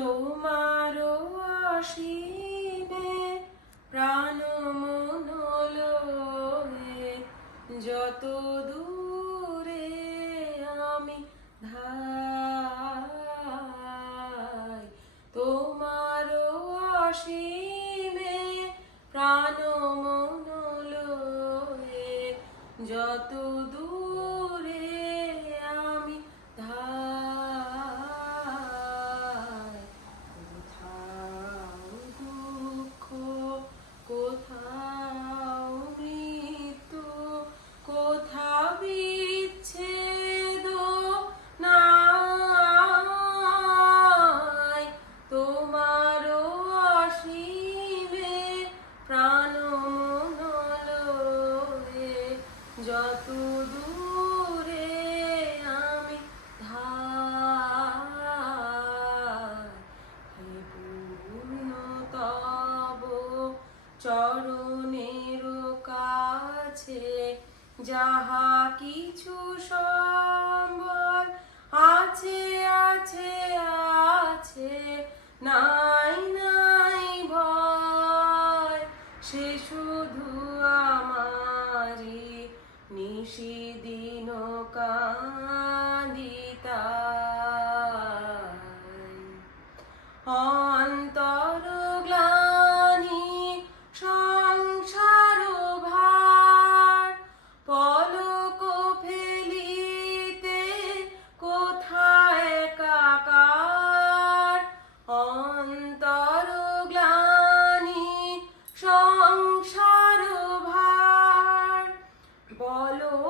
তোমারও অসীমে প্রাণ মনলোহে যত দূরে আমি ধাই তোমারও অসীমে প্রাণ মনলোহে যত দূরে চরণের কাছে যাহা কিছু সম্বল আছে আছে আছে, নাই নাই ভয়। সে শুধু আমারি নিশিদিন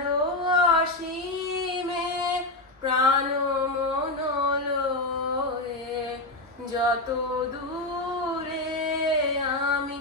তোমারও অসীমে প্রাণ মন যত দূরে আমি